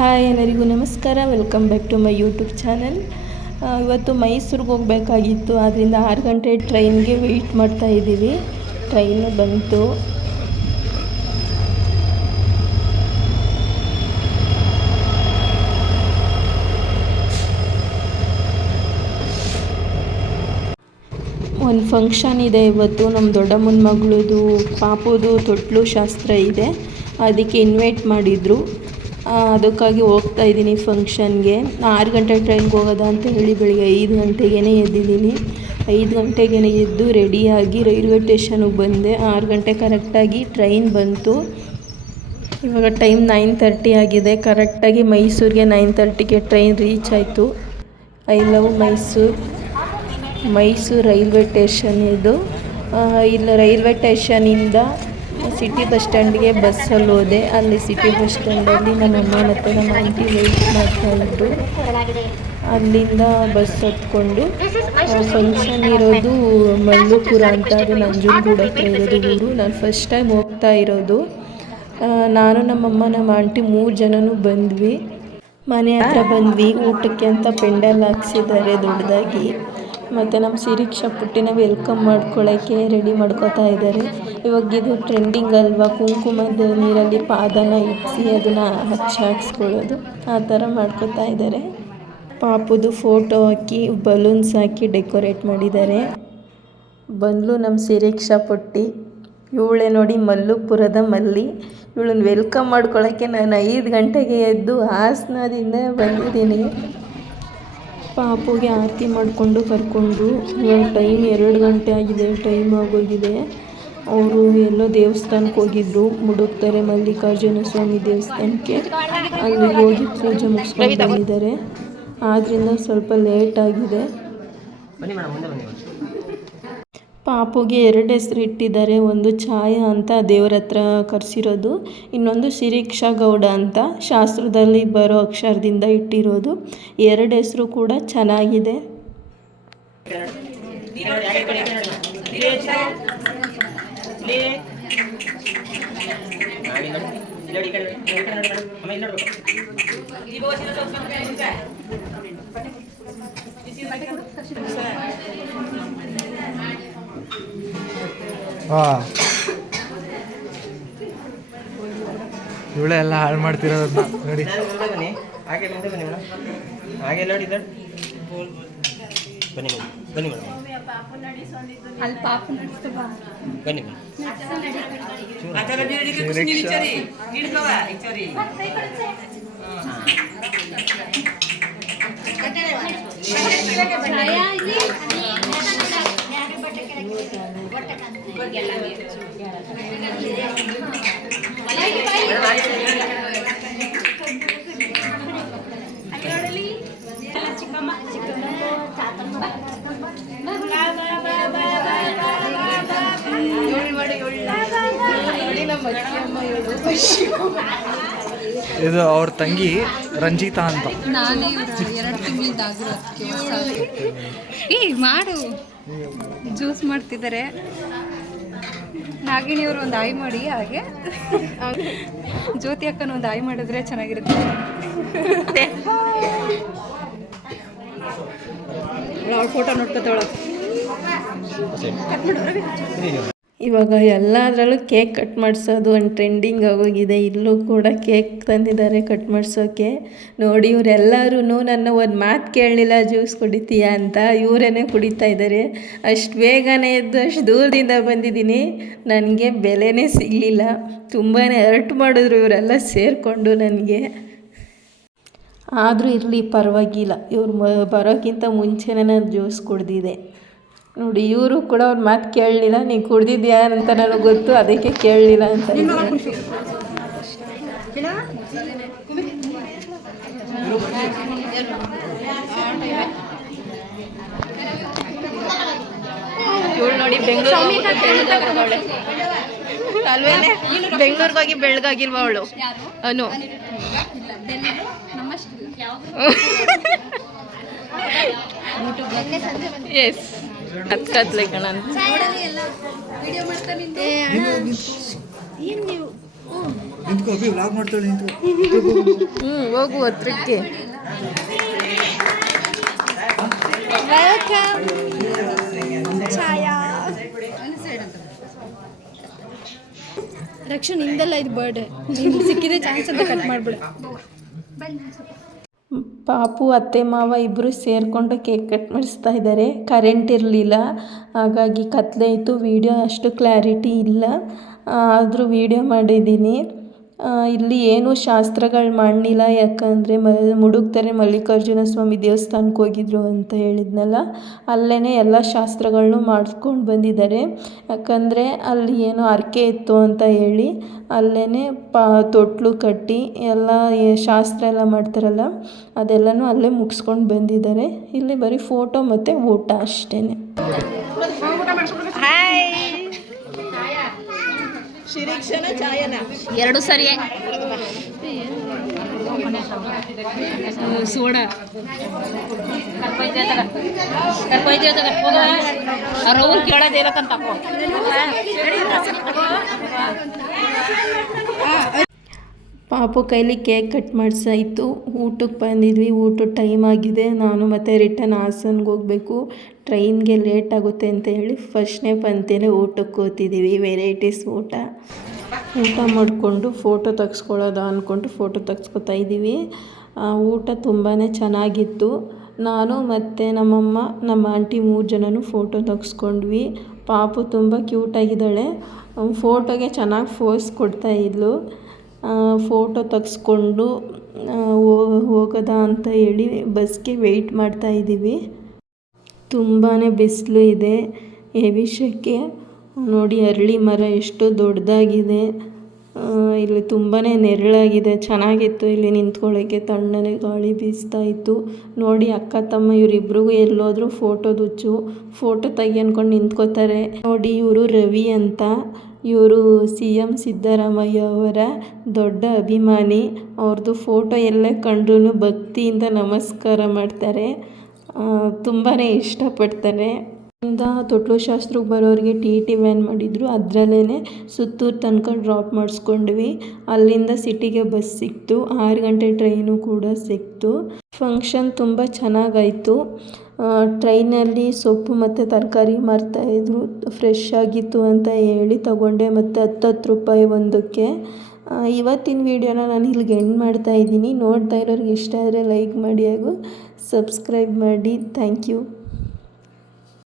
Hi ಎಲ್ಲರಿಗೂ ನಮಸ್ಕಾರ, welcome back to my YouTube channel. ಇವತ್ತು ಮೈಸೂರಿಗೆ ಹೋಗಬೇಕಾಗಿತ್ತು, ಆದ್ದರಿಂದ 6 ಗಂಟೆ ಟ್ರೈನ್ಗೆ ವೆಯ್ಟ್ ಮಾಡ್ತಾ ಇದ್ದೀವಿ. ಟ್ರೈನ್ ಬಂತು. ಒಂದು ಫಂಕ್ಷನ್ ಇದೆ ಇವತ್ತು. ನಮ್ಮ ದೊಡ್ಡಮ್ಮನ ಮಗಳದು ಪಾಪುದು ತೊಟ್ಲು ಶಾಸ್ತ್ರ ಇದೆ, ಅದಕ್ಕೆ ಇನ್ವೈಟ್ ಮಾಡಿದರು. ಅದಕ್ಕಾಗಿ ಹೋಗ್ತಾ ಇದ್ದೀನಿ ಫಂಕ್ಷನ್ಗೆ. 6 ಗಂಟೆ ಟ್ರೈನ್ಗೆ ಹೋಗೋದ ಅಂತ ಹೇಳಿ ಬೆಳಿಗ್ಗೆ 5 ಗಂಟೆಗೇ ಎದ್ದಿದ್ದೀನಿ. 5 ಗಂಟೆಗೇ ಎದ್ದು ರೆಡಿಯಾಗಿ ರೈಲ್ವೆ ಸ್ಟೇಷನ್ಗೆ ಬಂದೆ. 6 ಗಂಟೆ ಕರೆಕ್ಟಾಗಿ ಟ್ರೈನ್ ಬಂತು. ಇವಾಗ ಟೈಮ್ 9:30 ಆಗಿದೆ. ಕರೆಕ್ಟಾಗಿ ಮೈಸೂರಿಗೆ 9:30ಗೆ ಟ್ರೈನ್ ರೀಚ್ ಆಯಿತು. I love Mysuru railway station ಇದು. ಇಲ್ಲಿ ರೈಲ್ವೆ ಸ್ಟೇಷನಿಂದ ಸಿಟಿ ಬಸ್ ಸ್ಟ್ಯಾಂಡ್ಗೆ ಬಸ್ಸಲ್ಲಿ ಹೋದೆ. ಅಲ್ಲಿ ಸಿಟಿ ಬಸ್ ಸ್ಟ್ಯಾಂಡಲ್ಲಿ ನಮ್ಮಮ್ಮ ಮತ್ತು ನಮ್ಮ ಆಂಟಿ ವೆಯ್ಟ್ ಮಾಡ್ತಾಯಿದ್ರು. ಅಲ್ಲಿಂದ ಬಸ್ ಹತ್ಕೊಂಡು ಫಂಕ್ಷನ್ ಇರೋದು ಮಲ್ಲುಪುರ ಅಂತ, ಅದು ನಂಜನಗೂಡು ಹತ್ರ ಇರೋದು ಊರು. ನಾನು ಫಸ್ಟ್ ಟೈಮ್ ಹೋಗ್ತಾ ಇರೋದು. ನಾನು ನಮ್ಮಮ್ಮ ನಮ್ಮ ಆಂಟಿ 3 ಜನನೂ ಬಂದ್ವಿ. ಮನೆ ಹತ್ರ ಬಂದ್ವಿ. ಊಟಕ್ಕೆ ಅಂತ ಪೆಂಡಲ್ ಹಾಕ್ಸಿದ್ದಾರೆ ದೊಡ್ಡದಾಗಿ. ಮತ್ತು ನಮ್ಮ ಸಿರಿಕ್ಷಾ ಪುಟ್ಟಿನ ವೆಲ್ಕಮ್ ಮಾಡ್ಕೊಳ್ಳೋಕ್ಕೆ ರೆಡಿ ಮಾಡ್ಕೋತಾ ಇದ್ದಾರೆ. ಇವಾಗ ಇದು ಟ್ರೆಂಡಿಂಗ್ ಅಲ್ವಾ, ಕುಂಕುಮದ ನೀರಲ್ಲಿ ಪಾದನ ಇಡಿಸಿ ಅದನ್ನು ಹಾಕ್ಸ್ಕೊಳ್ಳೋದು, ಆ ಥರ ಮಾಡ್ಕೋತಾ ಇದ್ದಾರೆ. ಪಾಪುದು ಫೋಟೋ ಹಾಕಿ ಬಲೂನ್ಸ್ ಹಾಕಿ ಡೆಕೋರೇಟ್ ಮಾಡಿದ್ದಾರೆ. ಬಂದ್ಲು ನಮ್ಮ ಸಿರಿಕ್ಷಾ ಪುಟ್ಟಿ. ಇವಳೆ ನೋಡಿ ಮಲ್ಲುಪುರದ ಮಲ್ಲಿ. ಇವಳನ್ನ ವೆಲ್ಕಮ್ ಮಾಡ್ಕೊಳ್ಳೋಕ್ಕೆ ನಾನು 5 ಗಂಟೆಗೆ ಎದ್ದು ಹಾಸನದಿಂದ ಬಂದಿದ್ದೀನಿ. ಪಾಪುಗೆ ಆರತಿ ಮಾಡಿಕೊಂಡು ಕರ್ಕೊಂಡು. ಇವಾಗ ಟೈಮ್ 2 ಗಂಟೆ ಆಗಿದೆ, ಟೈಮ್ ಆಗೋಗಿದೆ. ಅವರು ಎಲ್ಲೋ ದೇವಸ್ಥಾನಕ್ಕೆ ಹೋಗಿದ್ರು, ಮುಡುಕ್ತಾರೆ ಮಲ್ಲಿಕಾರ್ಜುನ ಸ್ವಾಮಿ ದೇವಸ್ಥಾನಕ್ಕೆ. ಅಲ್ಲಿ ಹೋಗಿ ಪೂಜೆ ಮುಗಿಸ್ಕೊಂಡು ಬಂದಿದ್ದಾರೆ. ಆದ್ದರಿಂದ ಸ್ವಲ್ಪ ಲೇಟ್ ಆಗಿದೆ. ಪಾಪುಗೆ 2 ಹೆಸರು ಇಟ್ಟಿದ್ದಾರೆ. ಒಂದು ಛಾಯಾ ಅಂತ ದೇವರ ಹತ್ರ ಕರೆಸಿರೋದು, ಇನ್ನೊಂದು ಸಿರಿಕ್ಷಾ ಗೌಡ ಅಂತ ಶಾಸ್ತ್ರದಲ್ಲಿ ಬರೋ ಅಕ್ಷರದಿಂದ ಇಟ್ಟಿರೋದು. 2 ಹೆಸರು ಕೂಡ ಚೆನ್ನಾಗಿದೆ. ಇವಳೆ ಎಲ್ಲ ಹಾಳು ಮಾಡ್ತಿರೋದನ್ನ ನೋಡಿ. ಇದು ಅವ್ರ ತಂಗಿ ರಂಜಿತಾ ಅಂತ. ನಾನು 2 ತಿಂಗಳಿಂದಾಗಿರೋದಕ್ಕೆ ಮಾಡು ಜ್ಯೂಸ್ ಮಾಡ್ತಿದ್ದಾರೆ. ನಾಗಿಣಿಯವರು ಒಂದು ಆಯ್ ಮಾಡಿ, ಹಾಗೆ ಜ್ಯೋತಿ ಅಕ್ಕನ ಒಂದು ಆಯ್ ಮಾಡಿದ್ರೆ ಚೆನ್ನಾಗಿರುತ್ತೆ. ಅವ್ಳ ಫೋಟೋ ನೋಡ್ಕೊತಾಳ. ಇವಾಗ ಎಲ್ಲದರಲ್ಲೂ ಕೇಕ್ ಕಟ್ ಮಾಡಿಸೋದು ಒಂದು ಟ್ರೆಂಡಿಂಗ್ ಆಗೋಗಿದೆ. ಇಲ್ಲೂ ಕೂಡ ಕೇಕ್ ತಂದಿದ್ದಾರೆ ಕಟ್ ಮಾಡಿಸೋಕ್ಕೆ. ನೋಡಿ, ಇವರೆಲ್ಲರೂ ನನ್ನ ಒಂದು ಮಾತು ಕೇಳಲಿಲ್ಲ, ಜ್ಯೂಸ್ ಕುಡಿತೀಯಾ ಅಂತ. ಇವರೇನೆ ಕುಡಿತಾ ಇದ್ದಾರೆ. ಅಷ್ಟು ಬೇಗನೆ ಎದ್ದು ಅಷ್ಟು ದೂರದಿಂದ ಬಂದಿದ್ದೀನಿ. ನನಗೆ ಬೆಲೆನೇ ಸಿಗಲಿಲ್ಲ. ತುಂಬಾ ಹರ್ಟ್ ಮಾಡಿದ್ರು ಇವರೆಲ್ಲ ಸೇರಿಕೊಂಡು ನನಗೆ. ಆದರೂ ಇರಲಿ, ಪರವಾಗಿಲ್ಲ. ಇವ್ರು ಬರೋಕ್ಕಿಂತ ಮುಂಚೆನೇ ನಾನು ಜ್ಯೂಸ್ ಕುಡ್ದಿದ್ದೆ. ನೋಡಿ, ಇವರು ಕೂಡ ಅವ್ರ ಮಾತು ಕೇಳಲಿಲ್ಲ. ನೀನು ಕುಡ್ದಿದ್ಯಾ ಅಂತ ನನಗೆ ಗೊತ್ತು, ಅದಕ್ಕೆ ಕೇಳಲಿಲ್ಲ ಅಂತ ಇದ್ದಾರೆ. ಇವಳು ನೋಡಿ ಅಲ್ವೇನೆ, ಬೆಂಗಳೂರಿಗೆ ಹೋಗಿ ಬೆಳಗಾಗಿಲ್ವ ಅವಳು? ಅನು ಎಸ್, ಹತ್ಕತ್ಲೆ ಕಣ. ವಿಡಿಯೋ ಮಾಡ್ತಾ ನಿಂತು ಏನು ನೀವು ನಿಂತ್ಕೋ ಅಭಿ ವ್ಲಾಗ್ ಮಾಡ್ತಾಳೆ ನಿಂತು. ಹೋಗು ಹತ್ರಕ್ಕೆ. ರಕ್ಷಾ ನಿಂದೆಲ್ಲ ಇದು ಬರ್ಡೇ ಸಿಕ್ಕಿದೆ ಚಾನ್ಸ್ ಅಂತ ಕಟ್ ಮಾಡಿಬಿಡು. ಪಾಪು ಅತ್ತೆ ಮಾವ ಇಬ್ಬರು ಸೇರಿಕೊಂಡು ಕೇಕ್ ಕಟ್ ಮಾಡಿಸ್ತಾ ಇದ್ದಾರೆ. ಕರೆಂಟ್ ಇರಲಿಲ್ಲ, ಹಾಗಾಗಿ ಕತ್ಲೆ ಇತ್ತು, ವೀಡಿಯೋ ಅಷ್ಟು ಕ್ಲಾರಿಟಿ ಇಲ್ಲ, ಆದರೂ ವೀಡಿಯೋ ಮಾಡಿದ್ದೀನಿ. ಇಲ್ಲಿ ಏನೂ ಶಾಸ್ತ್ರಗಳು ಮಾಡಲಿಲ್ಲ, ಯಾಕಂದರೆ ಮುಡುಕ್ತಾರೆ ಮಲ್ಲಿಕಾರ್ಜುನ ಸ್ವಾಮಿ ದೇವಸ್ಥಾನಕ್ಕೆ ಹೋಗಿದ್ರು ಅಂತ ಹೇಳಿದ್ನಲ್ಲ, ಅಲ್ಲೇ ಎಲ್ಲ ಶಾಸ್ತ್ರಗಳನ್ನೂ ಮಾಡಿಸ್ಕೊಂಡು ಬಂದಿದ್ದಾರೆ. ಯಾಕಂದರೆ ಅಲ್ಲಿ ಏನೋ ಹರಕೆ ಇತ್ತು ಅಂತ ಹೇಳಿ ಅಲ್ಲೇ ತೊಟ್ಲು ಕಟ್ಟಿ ಎಲ್ಲ ಶಾಸ್ತ್ರ ಎಲ್ಲ ಮಾಡ್ತಾರಲ್ಲ ಅದೆಲ್ಲನೂ ಅಲ್ಲೇ ಮುಗಿಸ್ಕೊಂಡು ಬಂದಿದ್ದಾರೆ. ಇಲ್ಲಿ ಬರೀ ಫೋಟೋ ಮತ್ತು ಊಟ ಅಷ್ಟೇ. ಶಿರೀಕ್ಷನ ಛಾಯನ ಎರಡು ಸರಿಯೇ ಸೋಡಾ ಅವ್ರು ಕೇಳೋದೇಬೇಕಂತ ಪಾಪು ಕೈಲಿ ಕೇಕ್ ಕಟ್ ಮಾಡಿಸಾಯಿತು. ಊಟಕ್ಕೆ ಬಂದಿದ್ವಿ, ಊಟದ ಟೈಮ್ ಆಗಿದೆ. ನಾನು ಮತ್ತು ರಿಟರ್ನ್ ಹಾಸನ್ಗೆ ಹೋಗಬೇಕು, ಟ್ರೈನ್ಗೆ ಲೇಟ್ ಆಗುತ್ತೆ ಅಂತ ಹೇಳಿ ಫಸ್ಟ್ನೇ ಪಂಕ್ತಿಯಲ್ಲೇ ಊಟಕ್ಕೆ ಕೂತಿದ್ದೀವಿ. ವೆರೈಟೀಸ್ ಊಟ ಮಾಡಿಕೊಂಡು ಫೋಟೋ ತೆಗೆಸ್ಕೊಳ್ಳೋದು ಅಂದ್ಕೊಂಡು ಫೋಟೋ ತೆಗೆಸ್ಕೊತಾ ಇದ್ದೀವಿ. ಊಟ ತುಂಬಾ ಚೆನ್ನಾಗಿತ್ತು. ನಾನು ಮತ್ತು ನಮ್ಮಮ್ಮ ನಮ್ಮ ಆಂಟಿ 3 ಜನನೂ ಫೋಟೋ ತೆಗೆಸ್ಕೊಂಡ್ವಿ. ಪಾಪು ತುಂಬ ಕ್ಯೂಟಾಗಿದ್ದಾಳೆ, ಫೋಟೋಗೆ ಚೆನ್ನಾಗಿ ಫೋಸ್ ಕೊಡ್ತಾಯಿದ್ಲು. ಫೋಟೋ ತೆಗೆಸ್ಕೊಂಡು ಹೋಗೋದಾ ಅಂತ ಹೇಳಿ ಬಸ್ಗೆ ವೆಯ್ಟ್ ಮಾಡ್ತಾಯಿದ್ದೀವಿ. ತುಂಬಾ ಬಿಸಿಲು ಇದೆ, ಹೆವಿ ಸೆಕೆ. ನೋಡಿ ಅರಳಿ ಮರ ಎಷ್ಟು ದೊಡ್ಡದಾಗಿದೆ, ಇಲ್ಲಿ ತುಂಬಾ ನೆರಳಾಗಿದೆ, ಚೆನ್ನಾಗಿತ್ತು ಇಲ್ಲಿ ನಿಂತ್ಕೊಳ್ಳೋಕ್ಕೆ, ತಣ್ಣನೆ ಗಾಳಿ ಬೀಸ್ತಾ ಇತ್ತು. ನೋಡಿ ಅಕ್ಕ ತಮ್ಮ ಇವರಿಬ್ರಿಗೂ ಎಲ್ಲೋದ್ರೂ ಫೋಟೋದ ಹುಚ್ಚು, ಫೋಟೋ ತೆಗಿ ಅಂದ್ಕೊಂಡು ನಿಂತ್ಕೋತಾರೆ. ನೋಡಿ ಇವರು ರವಿ ಅಂತ, ಇವರು CM ಸಿದ್ದರಾಮಯ್ಯ ಅವರ ದೊಡ್ಡ ಅಭಿಮಾನಿ. ಅವ್ರದ್ದು ಫೋಟೋ ಎಲ್ಲೇ ಕಂಡ್ರೂ ಭಕ್ತಿಯಿಂದ ನಮಸ್ಕಾರ ಮಾಡ್ತಾರೆ, ತುಂಬಾ ಇಷ್ಟಪಡ್ತಾರೆ. ಇಂದ ತೊಟ್ಲು ಶಾಸ್ತ್ರಕ್ಕೆ ಬರೋರಿಗೆ TT ವ್ಯಾನ್ ಮಾಡಿದ್ರು, ಅದರಲ್ಲೇ ಸುತ್ತೂರು ತನಕ ಡ್ರಾಪ್ ಮಾಡಿಸ್ಕೊಂಡ್ವಿ. ಅಲ್ಲಿಂದ ಸಿಟಿಗೆ ಬಸ್ ಸಿಕ್ತು, 6 ಗಂಟೆ ಟ್ರೈನು ಕೂಡ ಸಿಕ್ತು. ಫಂಕ್ಷನ್ ತುಂಬ ಚೆನ್ನಾಗಾಯಿತು. ಟ್ರೈನಲ್ಲಿ ಸೊಪ್ಪು ಮತ್ತು ತರಕಾರಿ ಮಾರ್ತಾಯಿದ್ರು, ಫ್ರೆಶ್ ಆಗಿತ್ತು ಅಂತ ಹೇಳಿ ತಗೊಂಡೆ, ಮತ್ತು 10 ರೂಪಾಯಿ ಒಂದಕ್ಕೆ. ಇವತ್ತಿನ ವೀಡಿಯೋನ ನಾನು ಇಲ್ಲಿಗೆ ಎಂಡ್ ಮಾಡ್ತಾಯಿದ್ದೀನಿ. ನೋಡ್ತಾ ಇರೋರಿಗೆ ಇಷ್ಟ ಆದರೆ ಲೈಕ್ ಮಾಡಿ ಹಾಗೂ ಸಬ್ಸ್ಕ್ರೈಬ್ ಮಾಡಿ. Thank you.